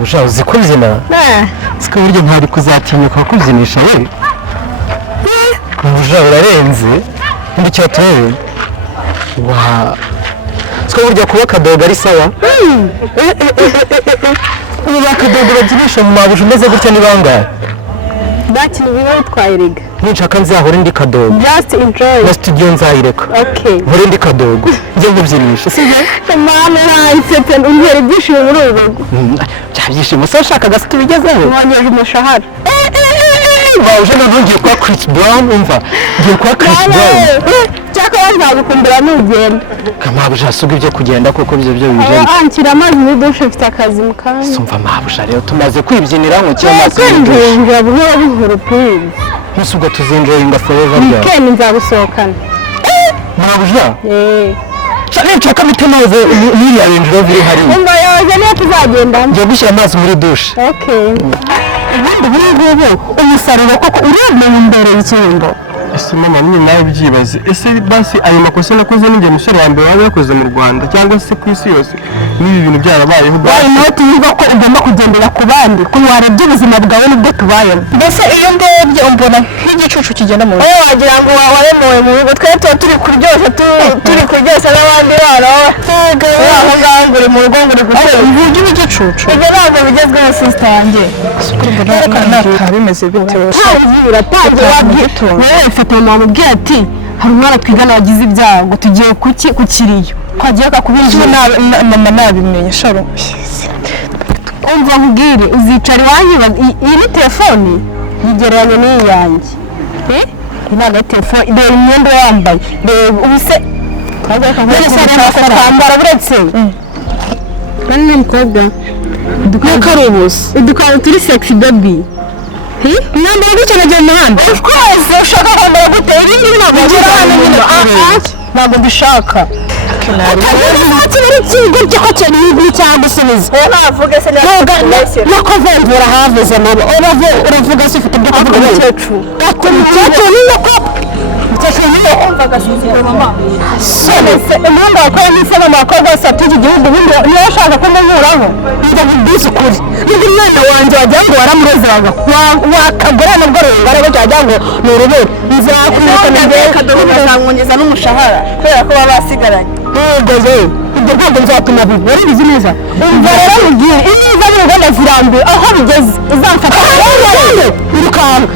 Mabuja uzi kubyina? Siko buryo ntari kuzatinyuka kubyinisha we. Mabuja urarenze. Ndi cyo turebe. Wa. Siko buryo kuba kadoga ari sawa. Ubu bakadoga bagirisha mu Mabuja umeze gutya ni bangahe? Bati nibiwe twayiriga. Ninshaka nzahora ndi kadogo. Just enjoy. Na studio nzayireka. Okay. Muri ndi kadogo. Ngiye kubyinisha. Sije? Mama nayisete umbere ibyishimo muri ubu. Byishimo se ushaka gasike bigezeho. Wanyeje umushahara. Mabuja ngiye kwa Chris Brown umva. Ngiye kwa Chris Brown. Cyaka wanzagukumbira n'ugenda. Mabuja suga ibyo kugenda kuko byo bije. Ankira amazi muri dushe mfite akazi mukanya. Sumva Mabuja rero tumaze kwibyinira mu cyamazi. Kwinjira buhoro buhoro please. Musubwo tuzinjoyinga forever bya. Weekend nzagusohokana. Mabuja? Cyane nshaka mitemoze n'iriya bintu biri hari. Umva yoze niyo tuzagenda. Ngiye gushyira amazi muri dushe. Okay. Ubundi umusaruro koko uremeye imbere y'ikimbo. Ese mama nyine nawe byibaze ese basi ayo makosa nakoze n'ingiye musore wa mbere waba yakoze mu Rwanda cyangwa se ku isi yose n'ibi bintu byarabayeho basi Amanota yiga ko ugomba kugendera ku bandi ko warebye ubuzima bwawe nibwo tubayemo mbese iyo ndebye umbona nk'igicucu kigenda mu rugo wagira ngo waremowe mu rugo twe turi kuryoshya turi kuryoshya n'abandi bana aho ngaho nguri mu rugo nguri gutera uburyo n'igicucu ibyo ntabwo bigezweho sister yanjye bimeze bite biratangira wabyitunga ufite umuntu ubwira ati hari umwana twigana wagize ibyago tugiye ku kiriyo twagiye kakubinjira mama nabimenye sharo umva nkubwire uzicara iwanyu iyi ni telefoni yigereranya n'iyi yanjye inama ya telefoni reba imyenda yambaye reba ubuse twambara buretse kandi ni umukobwa udukora turi sexy baby mwambara gutya nagiye mu muhanda of course ushaka kwambara gute ibi ngibi ntabwo ntabwo mbishaka gutya ko cyane n'ibiri cyangwa usubiza navuga se nakuvengura havuze nabo uravuga se ufite ibyo kuvuga umukecuru ni nuko umukecuru niyo wumvaga sinzira mama sonese impamvu wakora n'isaba amakobwa yose atuye igihugu niyo ashaka kumuburaho njya kubwiza ukuri n'undi mwana wanjye wagira ngo waramurezeraga wakagura nabwo rungana gutya wagira ngo ni urubere nzakumvikana mbere kadogo bazamwongeza n'umushahara kubera ko baba basigaranye ntugoze ibyo ntabwo nzatuma biba bizi neza umva rero mubwire iniza n'uruganda zirambuye aho bigeze uzamfata wirukanka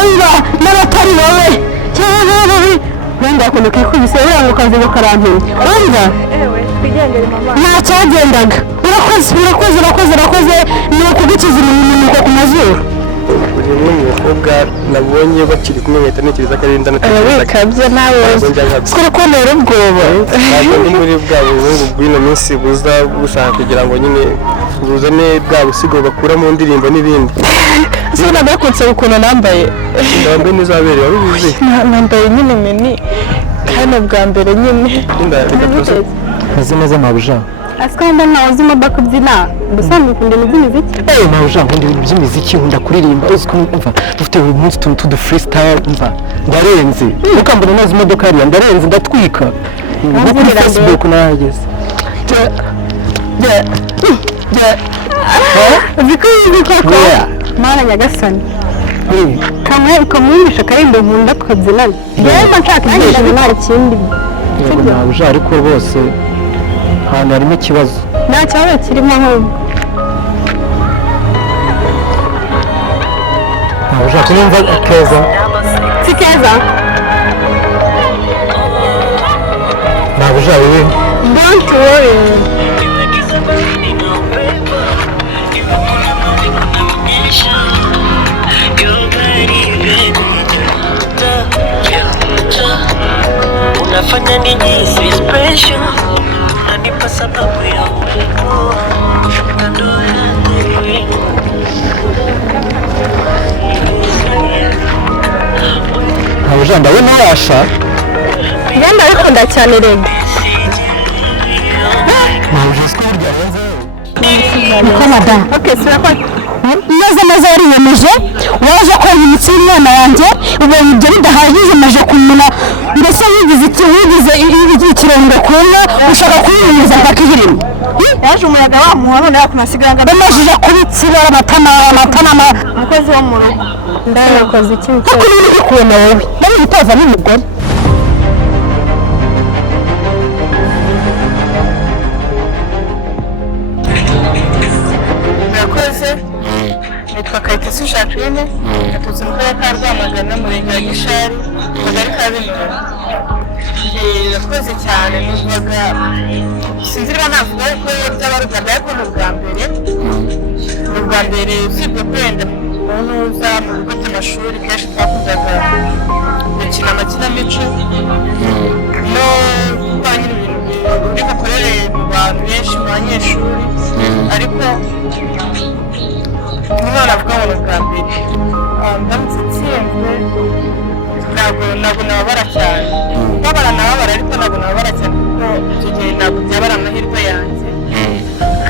umva n'abatari wowe wenda akunda kwikubise uriya ukazi ngo karantinya umva nta cyagendaga urakoze ni ukugukiza iminuko ku mazuru uyu ni umukobwa nabonye bakiri kumwe nkahita ntekereza ko ari indana wikabye nawe sikora ko ntera ubwoba ntabwo ndi muri bwa buhungu bw'ino minsi buza gushaka kugira ngo nyine buzane bwa busigo bakura mu ndirimbo n'ibindi zina bakunze ukuntu nambaye n'izabere wari ubizi nambaye nyine mini kandi bwa mbere nyine uzi neza Mabuja asikanda nawe uzi imodoka ubyina ubusanzwe ukunda iby'imiziki Mabuja nkunda ibintu by'imiziki nkunda kuririmba uzi ko umva dufite uyu munsi tuntu tudu freestyle umva ndarenze ukambona nazo imodoka hariya ndarenze ndatwika no kuri Facebook nahageze koko mana nyagasani kamwe ukamwumvisha akarimbo nkunda tukabyinana rero nshaka ibyishimo nta kindi Mabuja ariko rwose ahantu harimo ikibazo nta kibazo kirimo ahubwo Mabuja kumva keza si keza Mabuja wewe don't worry unafanya nini special unanipa sababu ya uwepo kando yangu Mabuja ndabona washa ngenda bikunda cyane rero Mabuja siko byarenze niko madam okay sura ko neza wariyemeje waje konka imitsi y'umwana wanjye ubonye ibyo bidahagije maje kumuna mbese wigize ikirenge ku nka ushaka kuyiyemeza mpaka ihirima yaje umuyaga wamuha none yakunasigira ngo bamajije kubitsira amatama umukozi wo mu rugo ndayakoze iki kuko niba ubikubona wowe nari gutoza n'umugore murakoze nitwa Kayitesi Jacqueline yaturutse mu karere ka Rwamagana murenge wa Gishari akagari ka Binura yakoze cyane numvaga sinzi niba navuga ko byaba ari ubwa ariko ni ubwa mbere usibye kwenda mu ntuza mu bigo by'amashuri kenshi twakundaga gukina amakinamico no gukora nyine ibintu uri bukorere mu bantu benshi mu banyeshuri ariko niba navuga ngo ni ubwa mbere ndamutse nsinzwe ntabwo nababara cyane babara nababara ariko ntabwo nababara cyane kuko icyo gihe ntabwo byaba ari amahirwe yanjye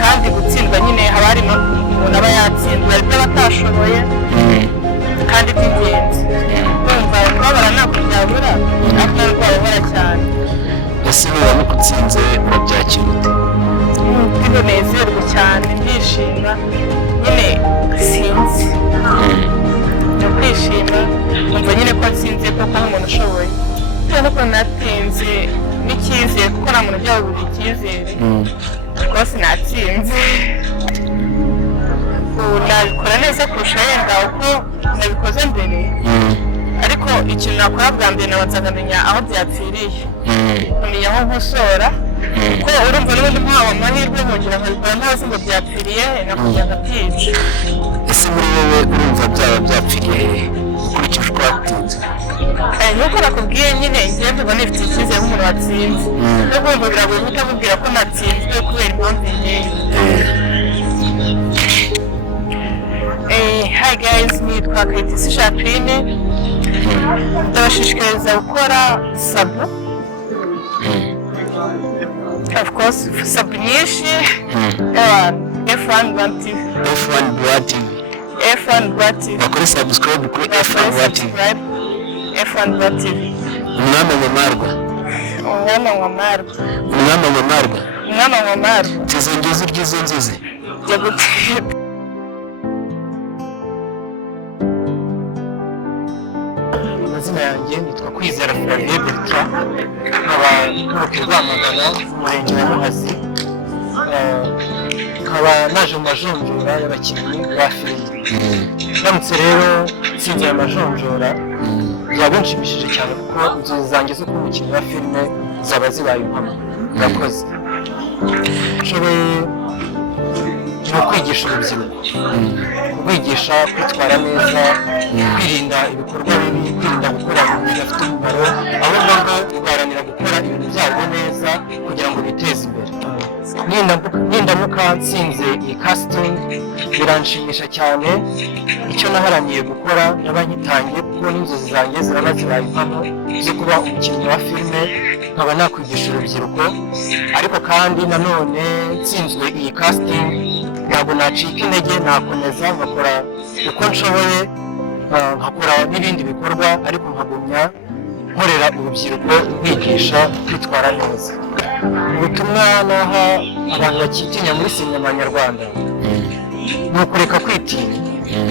kandi gutsindwa nyine haba harimo umuntu aba yatsindwa hari ibyo batashoboye kandi by'ingenzi kumva babara ntabwo byabura ariko ntabwo bababara cyane ese niba mugutsinze urabyakira ute? ndinezerwa cyane ndishima nyine sinzi ni ukwishima numva nyine ko nsinze koko nk'umuntu ushoboye kubera ko natinze n'icyizere kuko nta muntu ujya buri icyizere rwose natsinze nabikora neza kurusha yenda uko nabikoze mbere ariko ikintu nakora bwa mbere nabanza nkamenya aho byapfiriye nkamenya aho nkosora kuko urumva n'ubundi mpawe amahirwe nkongera nkabikora ntazi ngo byapfiriye nakongera nkabyica. ese muri wowe urumva byaba byapfiriye ukurikije uko watinze? Nk'uko nakubwiye nyine njyewe mbona nifite icyizere nk'umuntu watsinze no kumva biragoye kutamubwira ko natsinzwe kubera impamvu ngewe. Hi guys, nitwa Kayitesi Jacqueline ndabashishikariza gukora sabu of course sabu nyinshi F1 TV bakore subscribe kuri F1 TV. umwami nyamarwa tizo ngizo ry'izo nzuzi amazina yanjye nitwa Kwizera Flavie Bertrand nkaba nturuka Rwamagana umurenge wa Muhazi nkaba naje mu majonjora y'abakinnyi ba filime. Ndamutse rero nsinze aya majonjora byaba binshimishije cyane kuko inzozi zanjye zo kuba umukinnyi wa filime zaba zibaye impamo. Murakoze. Nshoboye ni ukwigisha urubyiruko, kwigisha kwitwara neza, kwirinda ibikorwa bibi, kwirinda gukora ibintu bidafite umumaro, ahubwo guharanira gukora ibintu byabo neza kugira ngo biteze imbere. Nindamuka nsinze iyi casting biranshimisha cyane. Icyo naharaniye gukora naba ngitangiye kuko n'inzozi zanjye ziraba zibaye impamo zo kuba umukinnyi wa filime, nkaba nakwigisha urubyiruko. Ariko kandi nanone nsinzwe iyi casting ntabwo nacika intege, nakomeza ngakora uko nshoboye, nkakora n'ibindi bikorwa ariko nkagumya nkorera urubyiruko rwigisha kwitwara neza. Ubutumwa naha abantu bakitinya muri sinema nyarwanda ni ukureka kwitinya,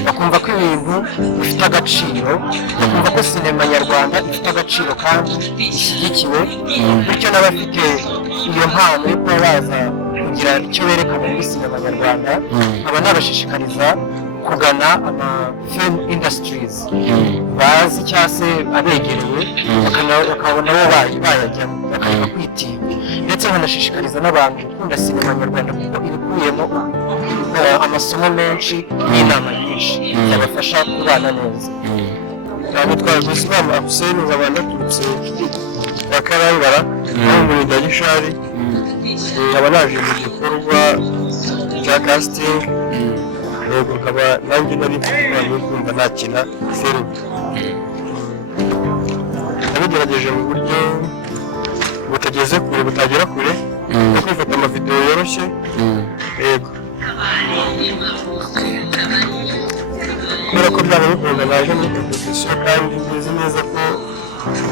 bakumva ko ibintu bifite agaciro, bakumva ko sinema nyarwanda ifite agaciro kandi ishyigikiwe, bityo n'abafite iyo mpano yo kuba baza kugira icyo berekana muri sinema nyarwanda nkaba nabashishikariza kugana ama film industries bazi cyangwa se abegereye bakabona bo bayajyamo bakareka kwitinya, ndetse nkanashishikariza n'abantu gukunda sinema nyarwanda kuko ibikuyemo amasomo menshi n'inama nyinshi zabafasha kubana neza. nitwa Gusimama Hussein nkaba naturutse kwa Karangara mu murenge wa Gishari, nkaba naje mu gikorwa cya casting. Yego, nkaba nanjye nari kumva nakina filime. Nabigerageje mu buryo butageze kure, butagera kure, no kwifata amavideo yoroshye. Yego. byaba bikunda naje muri competition kandi nzi neza ko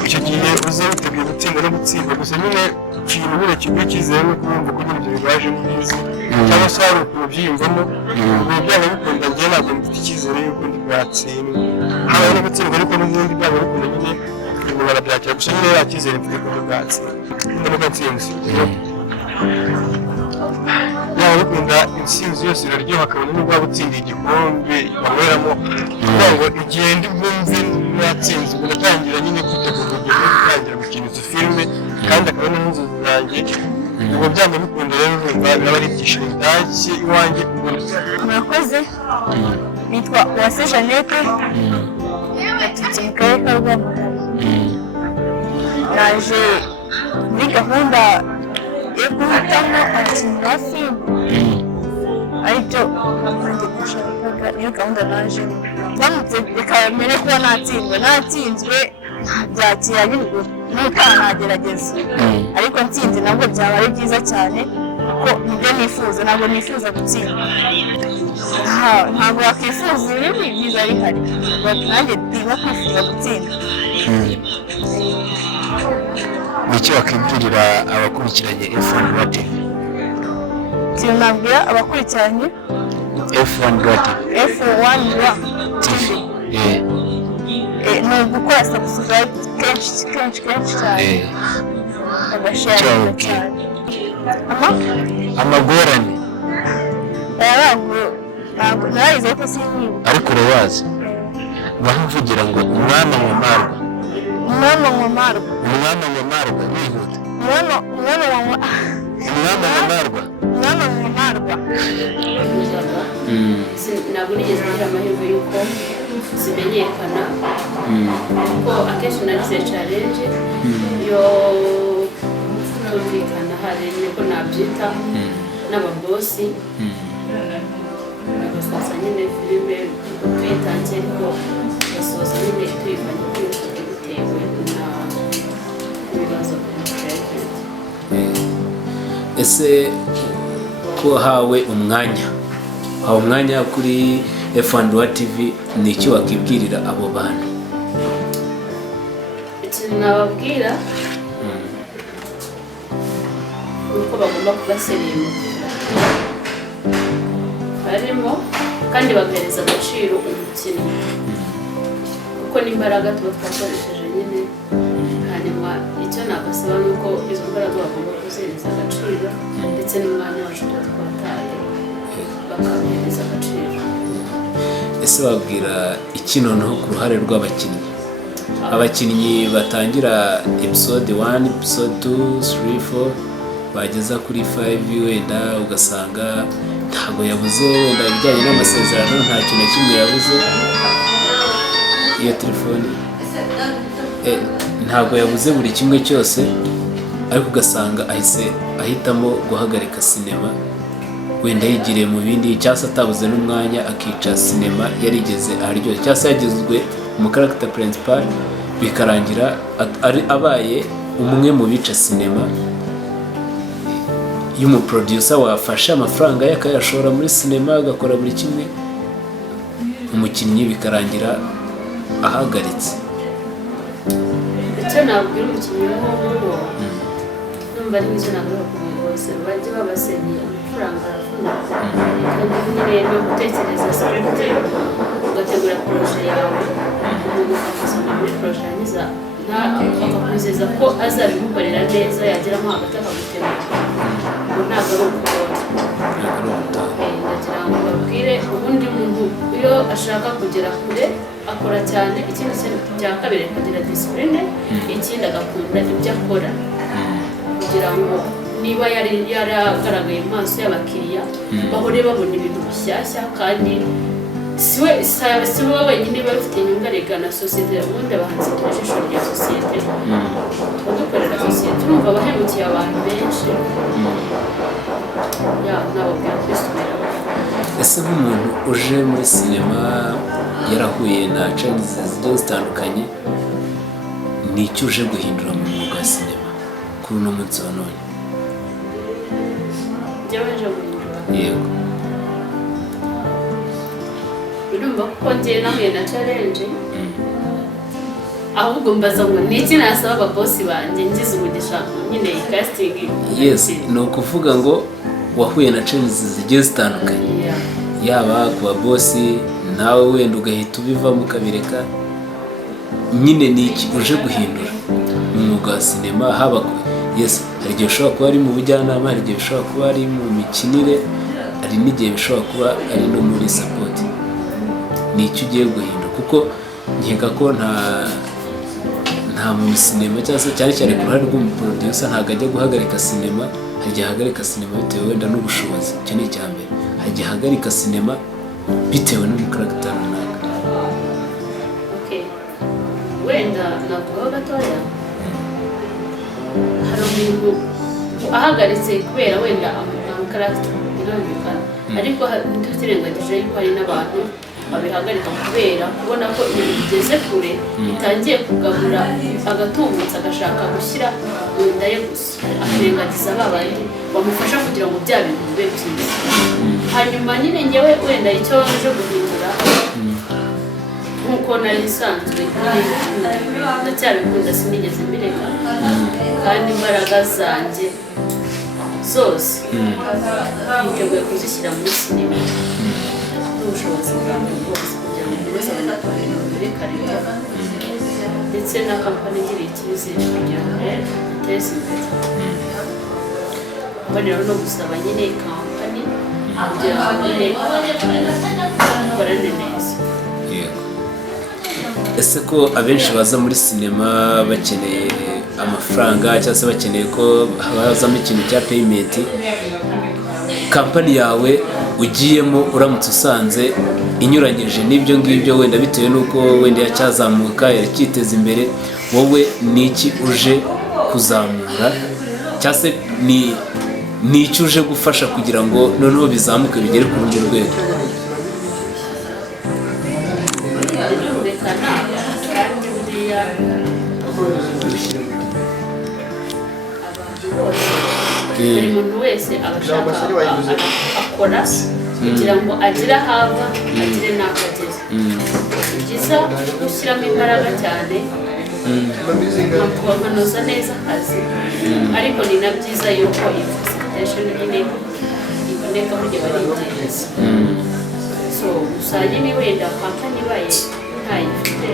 icyo gihe uza witeguye gutsinda no gutsinda gusa nyine ikintu nyine kimwe cyizeye no kumva ko ibyo bibaje n'izi cyangwa se hari ukuntu byiyumvamo ubu byaba bikunda njye ntabwo mfite icyizere yuko ndi bwatsinda habaho no gutsindwa ariko n'ubundi byaba bikunda nyine ibintu barabyakira gusa nyine nta cyizere mfite ko ndi bwatsinda ndamuka nsinzi yaba bikunda intsinzi yose iraryoha akabona n'ubwo waba utsindiye igikombe banyweramo kugira ngo igihe ndi bwumve natsinze ubu ndatangira nyine kwitegura urugendo rwo gutangira gukina izo filime kandi akaba ari n'inzozi zanjye ubwo byanga bikunda rero urumva biraba ari ibyishimo bitashye iwanjye murakoze nitwa Uwase Jeannette naturutse mu karere ka Rwamagana naje muri gahunda yo guhitamo abakinnyi ba filime aribyo nanjye nashakaga niyo gahunda najemo ndamutse bikamere kuba natsinzwe byakira nyine n'utaha nagerageza ariko nsinzi nabwo byaba ari byiza cyane ko nibyo nifuza ntabwo nifuza gutsinda ntabwo wakwifuza ibibi byiza bihari nanjye ndimo kwifuza gutsinda nicyo wakwibwirira abakurikiranye F1 TV ikintu nabwira abakurikiranye F1 TV ni ugukora subscribe kenshi cyane bagasharinga cyane amagorane ntabwo narayize ariko sinyibuka ariko urabazi bavugira ngo umwana nkomarwa wihuta umwana nkomarwa ntabwo nigeze ngira amahirwe y'uko zimenyekana kuko akenshi nagize challenge yo kumvikana hari niko nabyita n'ababosi bagasoza nyine filime tuyitangiye ariko basoza nyine tuyivanye kuri bitewe n'ibibazo by'ubukerarugendo. Ese ko hawe umwanya kuri F1 TV ni iki wakibwirira abo bantu? Ikintu nababwira nuko bagomba kubaserema barimo kandi bagahereza agaciro umukino kuko n'imbaraga tuba twakoresheje nyine hanyuma icyo nabasaba ni uko izo mbaraga bagomba kuzihereza agaciro ndetse n'umwanya wacu tuba twataye bakabihereza agaciro. Ese wabwira iki noneho ku ruhare rw'abakinnyi batangira episode 1, episode 2, 3, 4 bageza kuri 5 wenda ugasanga ntabwo yabuze wenda ibijyanye n'amasezerano nta kintu na kimwe yabuze iyo telefone ntabwo yabuze buri kimwe cyose ariko ugasanga ahitamo guhagarika sinema wenda yigiriye mu bindi cyangwa se atabuze n'umwanya akica sinema yarigeze aharyoshye cyangwa se yagizwe mu character principal bikarangira abaye umwe mu bica sinema y'umuproducer wafashe amafaranga ye akayashora muri sinema agakora buri kimwe umukinnyi bikarangira ahagaritse. Icyo nabwira umukinnyi w'uwo numva ari icyo nabwira ku bose bajye babasenya amafaranga kandi nyine no gutekereza secret ugategura proje yawe umuntu akazana muri proje yanyiza akakwizeza ko azabimukorera neza yageramo hagati akagutegura ntabwo ari ukubona ndagira ngo babwire ubundi muntu iyo ashaka kugera kure akora cyane ikindi cya kabiri akagira discipline ikindi agakunda ibyo akora kugira ngo niba yaragaragaye mu maso y'abakiriya bahore babona ibintu bishyashya kandi si we wenyine bafite inyungu arega na sosiyete ubundi abahanzi tuba ijisho rya sosiyete tuba dukorera sosiyete urumva abahemukiye abantu benshi nababwira kwisubira. Ese nk'umuntu uje muri sinema yarahuye na challenges zigiye zitandukanye ni icyo uje guhindura mu mwuga wa sinema kuri uno munsi wa none? Njyewe nje guhindura yego buri ndumva ko njye nahuye na challenge ahubwo mbaza ngo niki nasaba ababosi banjye ngize umugisha nyine casting. Yes, ni ukuvuga ngo wahuye na challenges zigiye zitandukanye, yaba ku babosi nawe wenda ugahita ubivamo ukabireka. Nyine ni iki uje guhindura mu mwuga wa sinema? Haba yes, hari igihe ushobora kuba ari mu bujyanama, hari igihe ushobora kuba ari mu mikinire, hari n'igihe bishobora kuba ari no muri support. Ni icyo ugiye guhindura, kuko nkeka ko nta mu sinema cyangwa se cyane cyane ku ruhare rw'umuproducer ntabwo ajya guhagarika sinema. Hari igihe ahagarika sinema bitewe wenda n'ubushobozi, icyo ni icya mbere. Hari igihe ahagarika sinema bitewe n'umukaragita runaka. Wenda navugaho gatoya, hari umuntu ahagaritse kubera wenda amakaragita birumvikana, ariko ntiturengagije yuko hari n'abantu babihagarika kubera kubona ko ibintu bigeze kure, bitangiye kugabura agatungutse agashaka gushyira mu nda ye gusa, akirengagiza babandi bamufasha kugira ngo bya bintu bibe byiza. Hanyuma nyine njyewe wenda icyo nje guhindura nkuko nari nsanzwe ndacyabikunda, sinigeze mbireka, kandi imbaraga zanjye zose niteguye kuzishyira muri sinema n'ubushobozi bwanjye bwose kugira ngo mboneze abantu muri karita, ndetse na kampani igiriye icyizere kugira ngo iteze imbere. Rero no gusaba nyine kampani kugira ngo nyine ikorane neza. Ese ko abenshi baza muri sinema bakeneye amafaranga cyangwa se bakeneye ko hazamo ikintu cya payment, kampani yawe ugiyemo uramutse usanze inyuranyije n'ibyo ngibyo, wenda bitewe n'uko wenda yacyazamuka yarakiteza imbere, wowe ni iki uje kuzamura cyangwa se ni iki uje gufasha kugira ngo noneho bizamuke bigere ku rundi rwego? Buri muntu wese abashaka akora kugira ngo agire ahava, agire n'aho ageze. Ni byiza gushyiramo imbaraga cyane nkanoza neza akazi, ariko ni na byiza yuko iyi facilitation nyine iboneka mu gihe bari ingenzi. So gusa nyine wenda kampani ibaye ntayifite,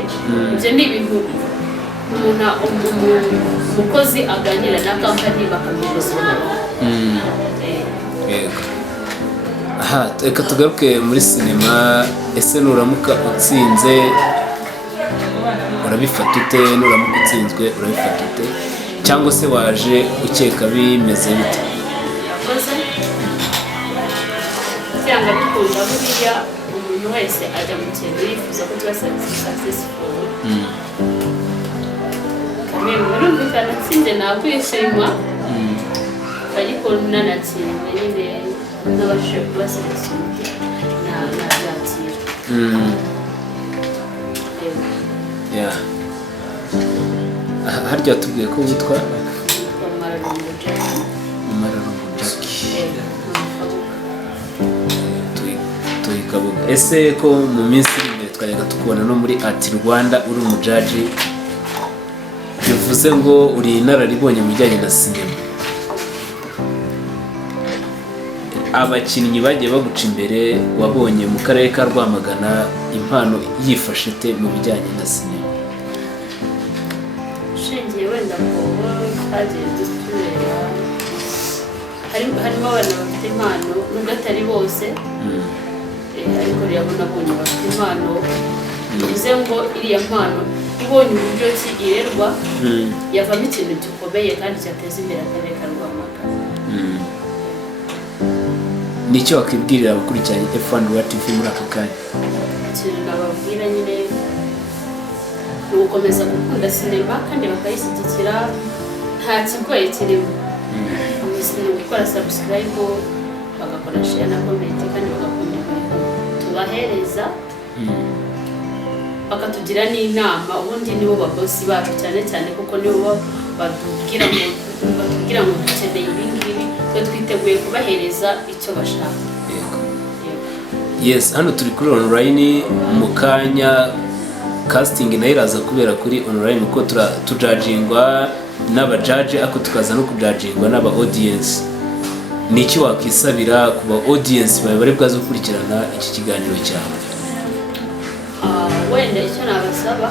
ibyo ni ibintu umukozi aganira na kampani bakabisobanura. Aha, reka tugaruke muri sinema. Ese nuramuka utsinze urabifata ute? Nuramuka utsinzwe urabifata ute? Cyangwa se waje ukeka bimeze bite? Cyangwa bikunda buriya umuntu wese ajya mu kintu yifuza ko tuba successful. Birumvikana atsinze nakwishima, ariko nanatsinzwe nyine n'abashije kuba selectioned nabyakira. Harya tubwiye ko witwa Mabuja. Kabuga. Ese ko mu minsi iri imbere twajyaga tukubona no muri Ati Rwanda uri umujaji, bivuze ngo uri inararibonye mu bijyanye na sinema. Abakinnyi bagiye baguca imbere wabonye mu karere ka Rwamagana impano yifashe te mu bijyanye na sinema? Shingiye wenda ko twagiye duturera, harimo abantu bafite impano nubwo atari bose, ariko rero nabonye bafite impano. Bivuze ngo iriya mpano ibonye uburyo kigirerwa yavamo ikintu gikomeye kandi cyateza imbere akarere ka Rwamagana. Nicyo wakibwirira abakurikiranye F1 TV muri aka kanya? Ikintu nababwira nyine ni ugukomeza gukunda sinema kandi bakayishyigikira, nta kigoye kirimo. Ni gukora subscribe, bagakora share na comment, kandi bagakunda ibintu tubahereza, bakatugira n'inama. Ubundi nibo babosi bacu cyane cyane, kuko nibo batubwira ngo dukeneye ibi ngibi, twe twiteguye kubahereza icyo bashaka. yes hano turi kuri online mu kanya casting nayo iraza kubera kuri online kuko tujajingwa n'abajaji ariko tukaza no kujajingwa n'aba audience. Ni iki wakisabira ku ba audience bawe bari bwazo gukurikirana iki kiganiro cyawe? Wenda icyo nabasaba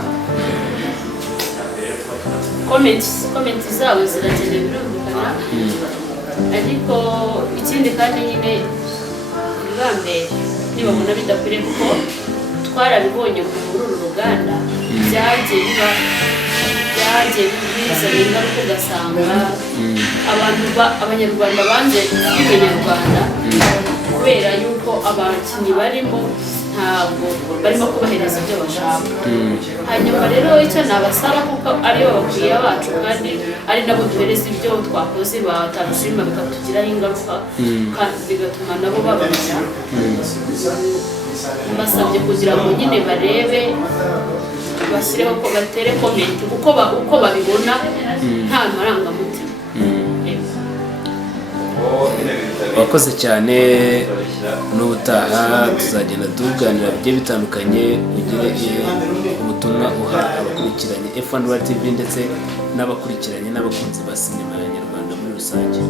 comment zabo zirakenewe birumvikana, ariko ikindi kandi nyine ibambere nibabona bidakwiriye kuko twarabibonye muri uru ruganda byagiye bizana ingaruka ugasanga abanyarwanda banze abanyarwanda kubera yuko abakinnyi barimo ntabwo barimo kubahereza ibyo bashaka. Hanyuma rero icyo nabasaba kuko aribo bakiriya bacu kandi ari nabo duhereza ibyo twakoze batarushima bikatugiraho ingaruka kandi bigatuma nabo bababara. Basabye kugira ngo nyine barebe bashyireho ko batere comment uko babibona nta marangamutima. Wakoze cyane, n'ubutaha tuzagenda tuganira bigiye bitandukanye, ugire ubutumwa uha abakurikiranye F1 TV ndetse n'abakurikiranye n'abakunzi ba sinema ya Nyarwanda muri rusange.